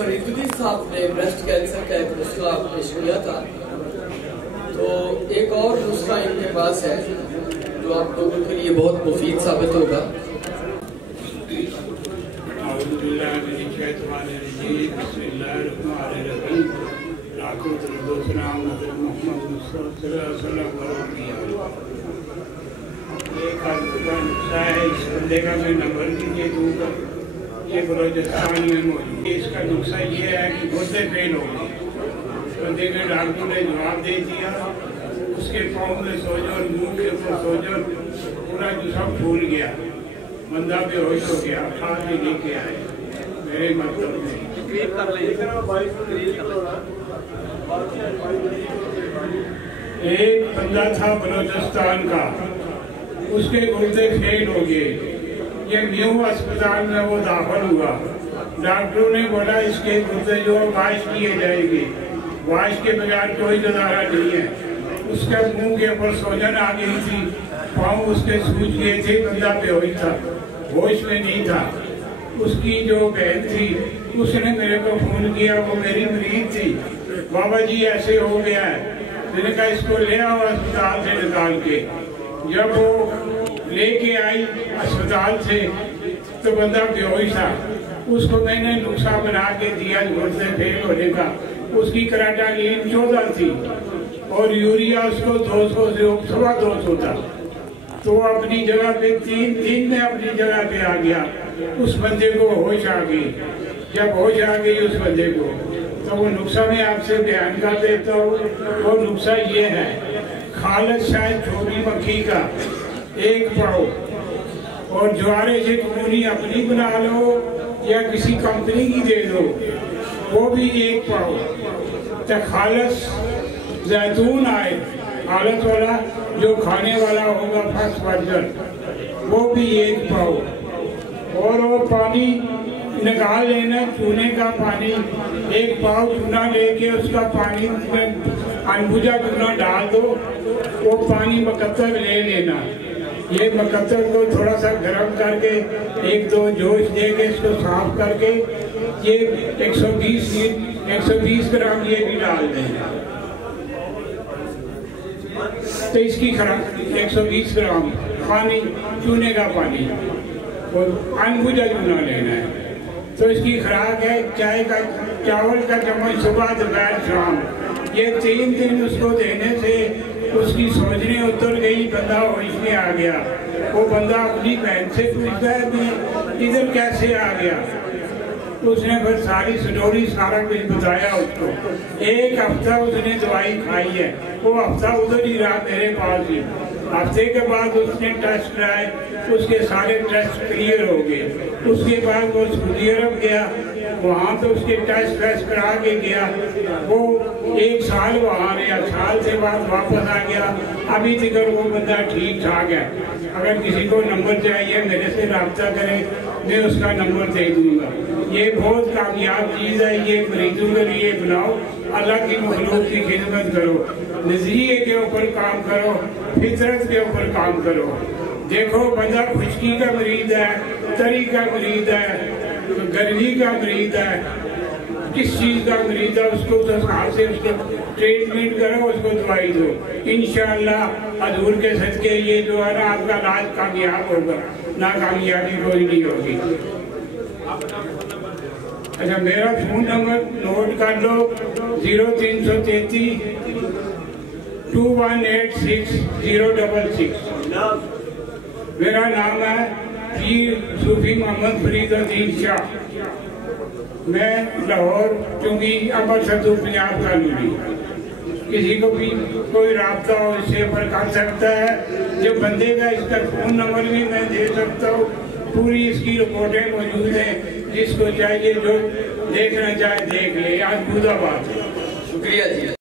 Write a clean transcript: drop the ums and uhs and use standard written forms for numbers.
फरीदुद्दीन साहब ने breast cancer का एक नुस्खा पेश किया था, तो एक और नुस्खा इनके पास है जो आप लोगों के लिए बहुत मुफीद साबित होगा। इस बंदे का मैं नंबर दीजिए दूंगा, ये बलोचिस्तान में मौजूद। इसका नुस्खा ये है कि गुर्दे फेल हो गए। बंदे के डॉक्टर ने जवाब दे दिया, उसके पाँव में सोजन, मुंह के ऊपर सोजन, पूरा जिस्म फूल गया, बंदा बेहोश हो गया। खा के लेके आए मेरे मतलब में। एक बंदा था बलोचिस्तान का, उसके गुर्दे फेल हो गए। ये न्यू अस्पताल में वो दाखिल हुआ। डॉक्टरों ने बोला इसके गुर्दे जो वाश किए जाएंगे, वाश के बगैर कोई गुजारा नहीं है। उसके मुंह के ऊपर सोजन आ गई थी, पाँव उसके सूज गए थे, बंदा बेहोश था, होश में नहीं था। उसकी जो बहन थी उसने मेरे को फोन किया, वो मेरी मरीज थी। बाबा जी ऐसे हो गया है। मैंने कहा इसको ले आओ अस्पताल से निकाल के। जब वो लेके आई अस्पताल से तो बंदा बेहोश था। उसको मैंने नुस्खा बना के दिया गुर्दे फेल होने का। उसकी क्राटालीन 14 थी और यूरिया उसको 200 से 250 था। तो अपनी जगह पे 3 में अपनी जगह पे आ गया। उस बंदे को होश आ गई। जब होश आ गई उस बंदे को, तो वो नुस्खा मैं आपसे बयान कर देता हूँ। वो नुस्खा ये है, खालस शायद छोटी मक्खी का 1 पाव, और ज्वारे से कमूनी अपनी बना लो या किसी कंपनी की दे दो, वो भी 1 पाव। तो खालस जैतून आए, खालस वाला जो खाने वाला होगा फर्स्ट वर्जन, वो भी 1 पाव। और वो पानी निकाल लेना, चूने का पानी 1 पाव चूना लेके उसका पानी में अनबुझा चूना डाल दो। वो पानी मकत्तर ले लेना। ये मकत्तर को थोड़ा सा गर्म करके 1-2 जोश दे के इसको साफ करके ये 120 ग्राम ये भी डाल देना। तो इसकी खुराक 120 ग्राम पानी, चूने का पानी और अनबुझा चूना लेना है। तो इसकी खुराक है चावल का चम्मच सुबह, दोपहर, शाम। ये 3 दिन उसको देने से उसकी सोचने उतर गई, बंदा होश में आ गया। वो बंदा अपनी बहन से पूछता है कि इधर कैसे आ गया। उसने फिर सारी स्टोरी सारा कुछ बताया उसको। 1 हफ्ता उसने दवाई खाई है। वो हफ्ता उधर ही रहा मेरे पास ही। हफ्ते के बाद उसने टेस्ट कराए, उसके सारे टेस्ट क्लियर हो गए। उसके बाद वो सऊदी अरब गया, वहाँ तो उसके टेस्ट करा के गया। वो 1 साल वहाँ रहा, साल से बाद वापस आ गया। अभी तक वो बंदा ठीक ठाक है। अगर किसी को नंबर चाहिए मेरे से रब्ता करें, मैं उसका नंबर दे दूंगा। ये बहुत कामयाब चीज़ है। ये मरीजों के लिए बनाओ, अल्लाह की मखलूक की खिदमत करो, नजरिए के ऊपर काम करो, फितरत के ऊपर काम करो। देखो बंदा खुश्की का मरीज है, तरी का मरीज है, गर्मी का मरीज है, किस चीज़ का मरीज है, उसको तो हाथ से उसको ट्रीटमेंट करो, उसको दवाई दो। इंशाअल्लाह हजूर के सदके ये जो है ना आपका इलाज कामयाब होगा, नाकामयाबी कोई नहीं होगी। अच्छा, मेरा फोन नंबर नोट कर लो, 0333 2186 066। मेरा नाम है पीर सूफी मोहम्मद फरीदुद्दीन शाह। मैं लाहौर चुंगी अमृतसर पंजाब का नूरी। किसी को भी कोई राब्ता हो इससे पर कर सकता है। जो बंदे का इसका फोन नंबर भी मैं दे सकता हूँ। पूरी इसकी रिपोर्टें मौजूद हैं, जिसको चाहिए जो देखना चाहे देख ले। आज खुदाबाद। शुक्रिया जी।